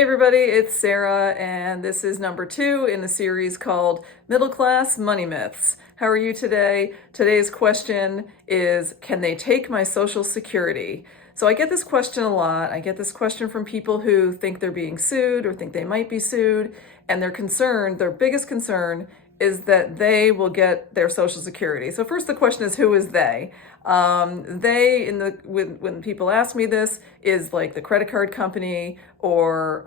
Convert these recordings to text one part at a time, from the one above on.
Hey everybody, it's Sarah, and this is number 2 in the series called Middle Class Money Myths. How are you today? Today's question is, can they take my Social Security? So I get this question a lot. I get this question from people who think they're being sued or think they might be sued, and they're concerned, their biggest concern is that they will get their Social Security. So first the question is, who is they? When people ask me this, is like the credit card company or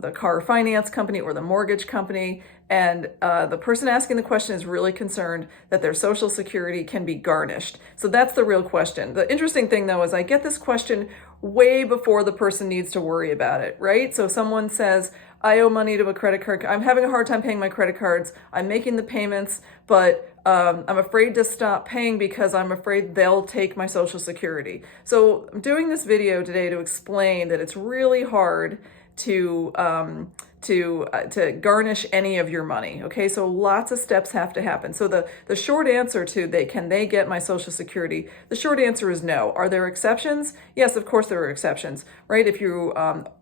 the car finance company or the mortgage company. And the person asking the question is really concerned that their Social Security can be garnished. So that's the real question. The interesting thing though is I get this question way before the person needs to worry about it, right? So someone says, I owe money to a credit card. I'm having a hard time paying my credit cards. I'm making the payments, but I'm afraid to stop paying because I'm afraid they'll take my Social Security. So I'm doing this video today to explain that it's really hard to garnish any of your money. Okay, so lots of steps have to happen. So the short answer to can they get my Social Security? The short answer is no. Are there exceptions? Yes, of course there are exceptions, right? If you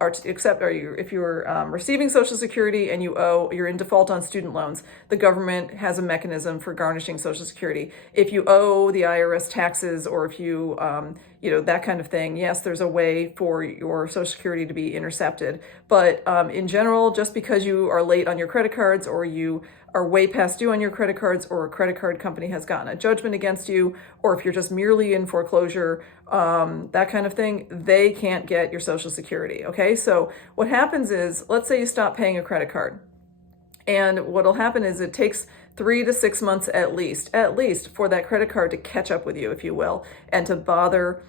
if you're receiving Social Security and you're in default on student loans, the government has a mechanism for garnishing Social Security. If you owe the IRS taxes, or if you that kind of thing, yes, there's a way for your Social Security to be intercepted. But in general, just because you are late on your credit cards, or you are way past due on your credit cards, or a credit card company has gotten a judgment against you, or if you're just merely in foreclosure, that kind of thing, they can't get your Social Security. Okay, so what happens is, let's say you stop paying a credit card. And what'll happen is it takes 3 to 6 months at least for that credit card to catch up with you, if you will, and to bother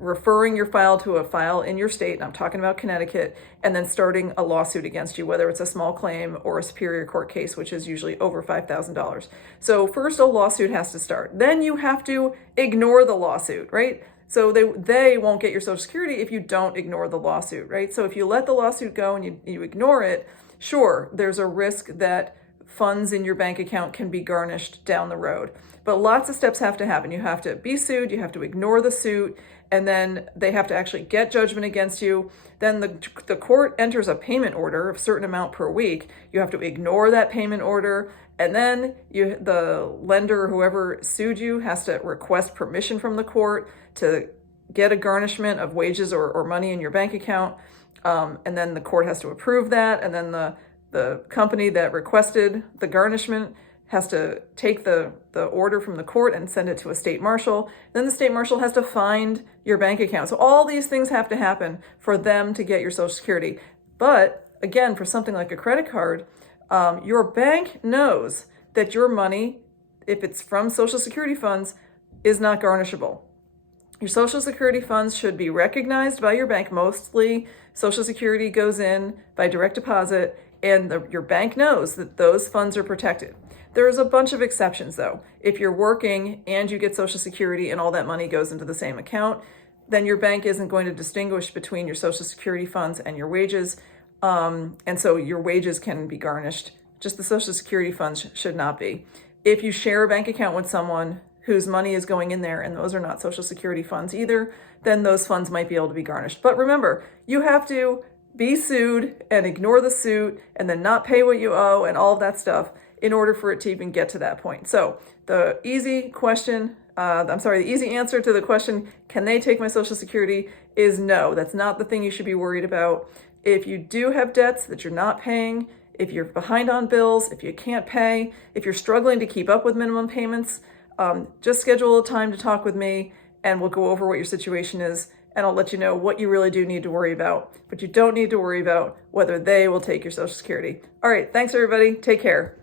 referring your file to a file in your state, and I'm talking about Connecticut, and then starting a lawsuit against you, whether it's a small claim or a superior court case, which is usually over $5,000. So first a lawsuit has to start. Then you have to ignore the lawsuit, right? So they won't get your Social Security if you don't ignore the lawsuit, right? So if you let the lawsuit go and you ignore it, sure, there's a risk that funds in your bank account can be garnished down the road. But lots of steps have to happen. You have to be sued, you have to ignore the suit, and then they have to actually get judgment against you. Then the court enters a payment order of a certain amount per week. You have to ignore that payment order, and then the lender or whoever sued you has to request permission from the court to get a garnishment of wages or money in your bank account. And then the court has to approve that, and then the company that requested the garnishment has to take the order from the court and send it to a state marshal. Then the state marshal has to find your bank account. So all these things have to happen for them to get your Social Security. But again, for something like a credit card, your bank knows that your money, if it's from Social Security funds, is not garnishable. Your Social Security funds should be recognized by your bank. Mostly Social Security goes in by direct deposit, and your bank knows that those funds are protected. There's a bunch of exceptions though. If you're working and you get Social Security and all that money goes into the same account, then your bank isn't going to distinguish between your Social Security funds and your wages. And so your wages can be garnished. Just the Social Security funds should not be. If you share a bank account with someone whose money is going in there and those are not Social Security funds either, then those funds might be able to be garnished. But remember, you have to be sued and ignore the suit and then not pay what you owe and all of that stuff in order for it to even get to that point. So the easy answer to the question, can they take my Social Security, is no. That's not the thing you should be worried about. If you do have debts that you're not paying, if you're behind on bills, if you can't pay, if you're struggling to keep up with minimum payments, just schedule a time to talk with me and we'll go over what your situation is, and I'll let you know what you really do need to worry about. But you don't need to worry about whether they will take your Social Security. All right, thanks everybody. Take care.